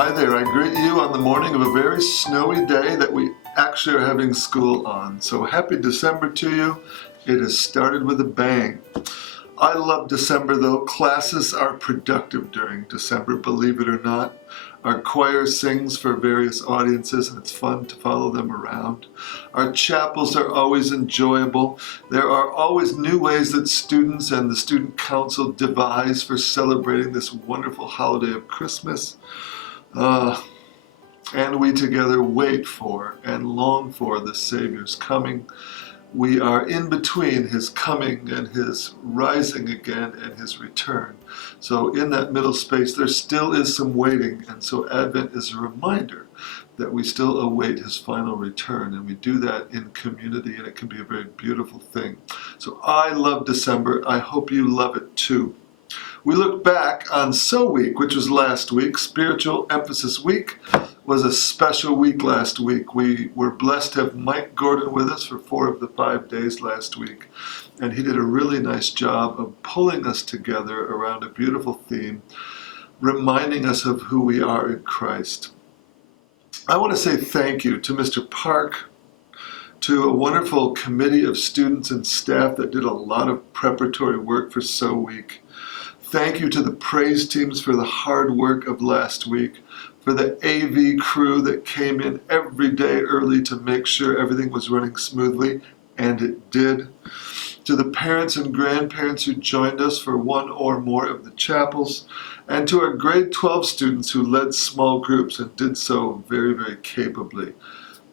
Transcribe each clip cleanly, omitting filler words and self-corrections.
Hi there, I greet you on the morning of a very snowy day that we actually are having school on. So happy December to you. It has started with a bang. I love December though. Classes are productive during December, believe it or not. Our choir sings for various audiences and it's fun to follow them around. Our chapels are always enjoyable. There are always new ways that students and the student council devise for celebrating this wonderful holiday of Christmas. And we together wait for and long for the Savior's coming. We are in between his coming and his rising again and his return. So in that middle space there still is some waiting, and so Advent is a reminder that we still await his final return, and we do that in community, and it can be a very beautiful thing. So I love December. I hope you love it too. We look back on So Week, which was last week. Spiritual Emphasis Week was a special week last week. We were blessed to have Mike Gordon with us for 4 of the 5 days last week. And he did a really nice job of pulling us together around a beautiful theme, reminding us of who we are in Christ. I want to say thank you to Mr. Park, to a wonderful committee of students and staff that did a lot of preparatory work for So Week. Thank you to the praise teams for the hard work of last week, for the AV crew that came in every day early to make sure everything was running smoothly, and it did. To the parents and grandparents who joined us for one or more of the chapels, and to our grade 12 students who led small groups and did so very, very capably.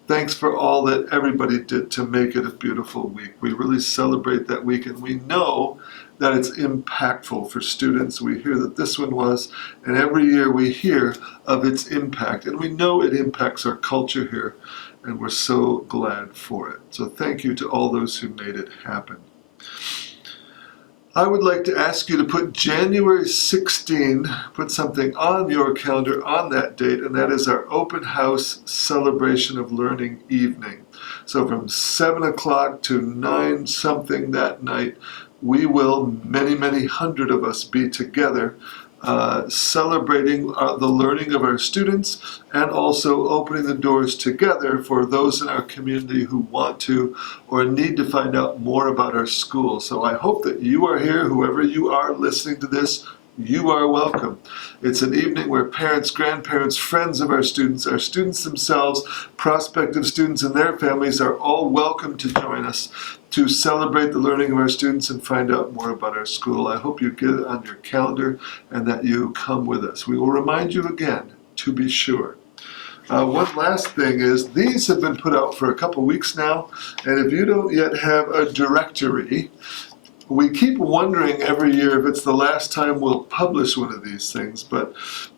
Thanks for all that everybody did to make it a beautiful week. We really celebrate that week, and we know that it's impactful for students. We hear that this one was, and every year we hear of its impact, and we know it impacts our culture here, and we're so glad for it. So thank you to all those who made it happen. I would like to ask you to put January 16, put something on your calendar on that date, and that is our open house celebration of learning evening. So from 7 o'clock to 9 something that night, we will, many hundred of us, be together celebrating the learning of our students, and also opening the doors together for those in our community who want to or need to find out more about our school. So I hope that you are here, whoever you are listening to this, you are welcome. It's an evening where parents, grandparents, friends of our students themselves, prospective students and their families are all welcome to join us to celebrate the learning of our students and find out more about our school. I hope you get it on your calendar and that you come with us. We will remind you again, to be sure. One last thing is, these have been put out for a couple weeks now, and if you don't yet have a directory, we keep wondering every year if it's the last time we'll publish one of these things, but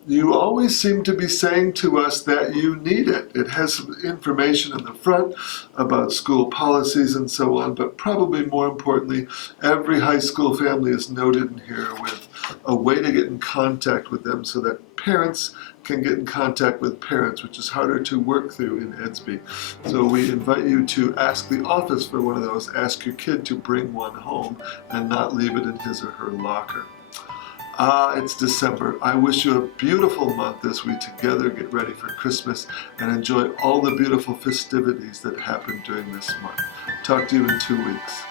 you always seem to be saying to us that you need it. It has information in the front about school policies and so on, but probably more importantly, every high school family is noted in here with a way to get in contact with them so that parents can get in contact with parents, which is harder to work through in Edsby. So we invite you to ask the office for one of those. Ask your kid to bring one home and not leave it in his or her locker. It's December. I wish you a beautiful month as we together get ready for Christmas and enjoy all the beautiful festivities that happen during this month. Talk to you in 2 weeks.